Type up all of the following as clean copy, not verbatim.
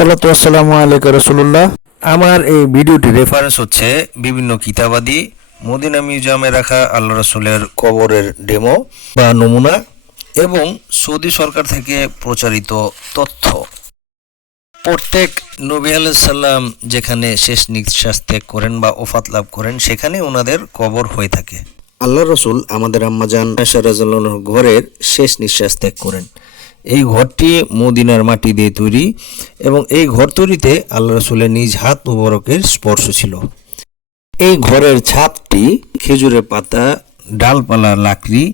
আসসালাতু আসসালামু আলাইকা রাসূলুল্লাহ। আমার এই ভিডিওটি রেফারেন্স হচ্ছে বিভিন্ন কিতাবাদি মদিনা মিউজিয়ামে রাখা আল্লাহ রাসূলের কবরের ডেমো বা নমুনা এবং সৌদি সরকার থেকে প্রচারিত তথ্য। প্রত্যেক নবী আলাইহিস সালাম যেখানে শেষ নিঃশ্বাস ত্যাগ করেন বা ওফাত লাভ করেন সেখানে ওনাদের কবর হয়ে থাকে। আল্লাহ রাসূল আমাদের আম্মাজান আয়েশা রাদিয়াল্লাহু আনহার ঘরের শেষ নিঃশ্বাস ত্যাগ করেন। এই ঘরটি মদিনার মাটি দিয়ে তৈরি এবং এই ঘর তৈরিতে আল্লাহ রাসূলের নিজ হাত মুবারকের স্পর্শ ছিল। এই ঘরের ছাদটি খেজুরের পাতা, ডালপালা, লাকড়ি,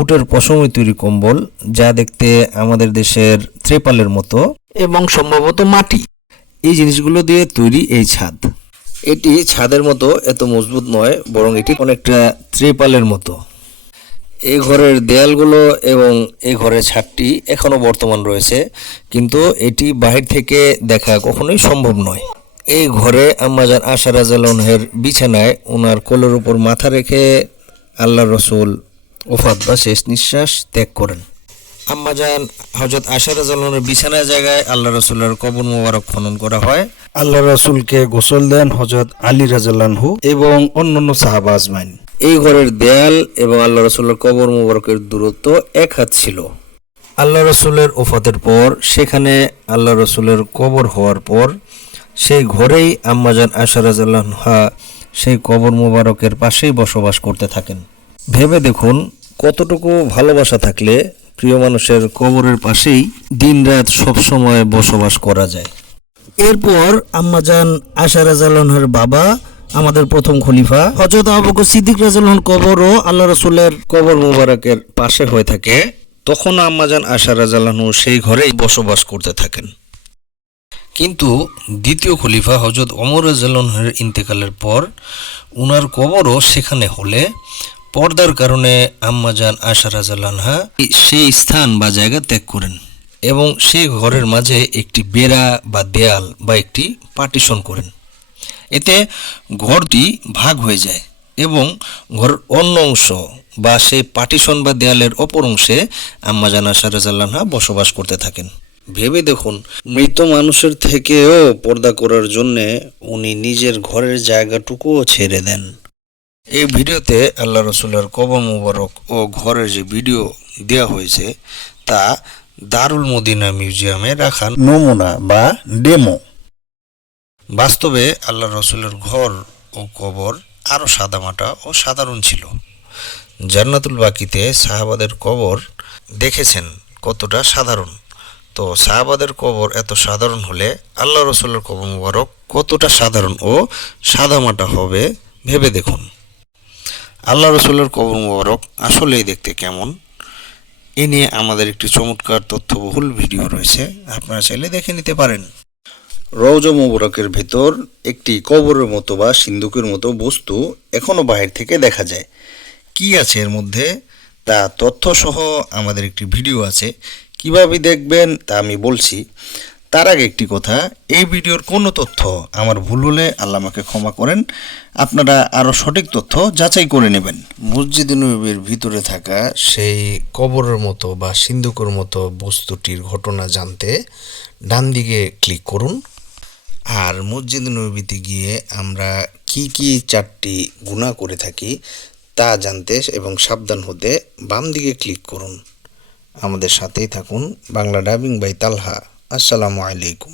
উটের পশমে তৈরি কম্বল, যা দেখতে আমাদের দেশের ত্রিপালের মতো এবং সম্ভবত মাটি, এই জিনিসগুলো দিয়ে তৈরি এই ছাদ। এটি ছাদের মতো এত মজবুত নয়, বরং এটি অনেকটা ত্রিপালের মতো। এই ঘরের দেয়ালগুলো এবং এই ঘরের ছাদটি এখনো বর্তমান রয়েছে, কিন্তু এটি বাহির থেকে দেখা কখনোই সম্ভব নয়। এই ঘরে আম্মাজান আয়েশা রাদিয়াল্লাহু আনহার বিছানায় ওনার কোলের উপর মাথা রেখে আল্লাহ রসুল ওফাত বা শেষ নিঃশ্বাস ত্যাগ করেন। আম্মাজান হযরত আয়েশা রাদিয়াল্লাহু আনহার বিছানার জায়গায় আল্লাহ রসুলের কবর মোবারক খনন করা হয়। আল্লাহ রাসূলকে গোসল দেন হযরত আলী রাদিয়াল্লাহু আনহু এবং অন্যান্য সাহাবা আজমাইন। এই ঘরের দেয়াল এবং আল্লাহ রসুলের কবর মোবারকের দূরত্ব 1 হাত ছিল। আল্লাহ রসুলের ওফাতের পর সেখানে আল্লাহ রসুলের কবর হওয়ার পর সেই ঘরেই আম্মাজান আয়েশা রাদিয়াল্লাহু আনহা সেই কবর মোবারকের পাশেই বসবাস করতে থাকেন। ভেবে দেখুন, কতটুকু ভালোবাসা থাকলে প্রিয় মানুষের কবরের পাশেই দিনরাত সবসময় বসবাস করা যায়। এরপর আম্মাজান আয়েশা রাদিয়াল্লাহু আনহার বাবা, আমাদের প্রথম খলিফা হযরত আবু বকর সিদ্দিক রাদিয়াল্লাহু আনহুর কবরও আল্লাহ রাসূলের কবর মোবারকের পাশে হয়ে থাকে। তখন আম্মাজান আয়েশা রাদিয়াল্লাহু আনহা সেই ঘরেই বসবাস করতে থাকেন। কিন্তু দ্বিতীয় খলিফা হযরত ওমর রাদিয়াল্লাহু আনহুর ইন্তেকালের পর উনার কবরও সেখানে হলে পর্দার কারণে আম্মাজান আয়েশা রাদিয়াল্লাহু আনহা সেই স্থান বা জায়গা ত্যাগ করেন এবং সেই ঘরের মাঝে একটি বেড়া বা দেয়াল বা একটি পার্টিশন করেন। এতে ঘরটি ভাগ হয়ে যায় এবং ঘরের অন্য অংশ বা সেই পার্টিশন বা দেয়ালের অপর অংশে আম্মাজান আয়েশা রাদিয়াল্লাহু আনহা বসবাস করতে থাকেন। ভেবে দেখুন, মৃত মানুষের থেকেও পর্দা করার জন্যে উনি নিজের ঘরের জায়গাটুকুও ছেড়ে দেন। এই ভিডিওতে আল্লাহ রসুলের কবর মুবারক ও ঘরের যে ভিডিও দেওয়া হয়েছে তা দারুল মদিনা মিউজিয়ামে রাখা নমুনা বা ডেমো। বাস্তবে আল্লাহ রসুলের ঘর ও কবর আরও সাদামাটা ও সাধারণ ছিল। জান্নাতুল বাকিতে সাহাবাদের কবর দেখেছেন কতটা সাধারণ, তো সাহাবাদের কবর এত সাধারণ হলে আল্লাহ রসুলের কবর মুবারক কতটা সাধারণ ও সাদামাটা হবে ভেবে দেখুন। আল্লাহ রসুলের কবর মুবারক আসলেই দেখতে কেমন, এ নিয়ে আমাদের একটি চমৎকার তথ্যবহুল ভিডিও রয়েছে, আপনারা চাইলে দেখে নিতে পারেন। রওজা মুবারকের ভেতর একটি কবরের মতো বা সিন্দুকের মতো বস্তু এখনো বাহির থেকে দেখা যায়। কি আছে এর মধ্যে তা তথ্যসহ আমাদের একটি ভিডিও আছে, কিভাবে দেখবেন তা আমি বলছি। তার আগে একটি কথা, এই ভিডিওর কোনো তথ্য আমার ভুল হলে আল্লাহ আমাকে ক্ষমা করেন, আপনারা আরও সঠিক তথ্য যাচাই করে নেবেন। মসজিদে নববীর ভিতরে থাকা সেই কবরের মতো বা সিন্দুকের মতো বস্তুটির ঘটনা জানতে ডান দিকে ক্লিক করুন, আর মসজিদে নববীতে গিয়ে আমরা কি কি 4টি গুনাহ করে থাকি তা জানতে এবং সাবধান হতে বাম দিকে ক্লিক করুন। আমাদের সাথেই থাকুন। বাংলা ডাবিং বাই তালহা। আসসালামু আলাইকুম।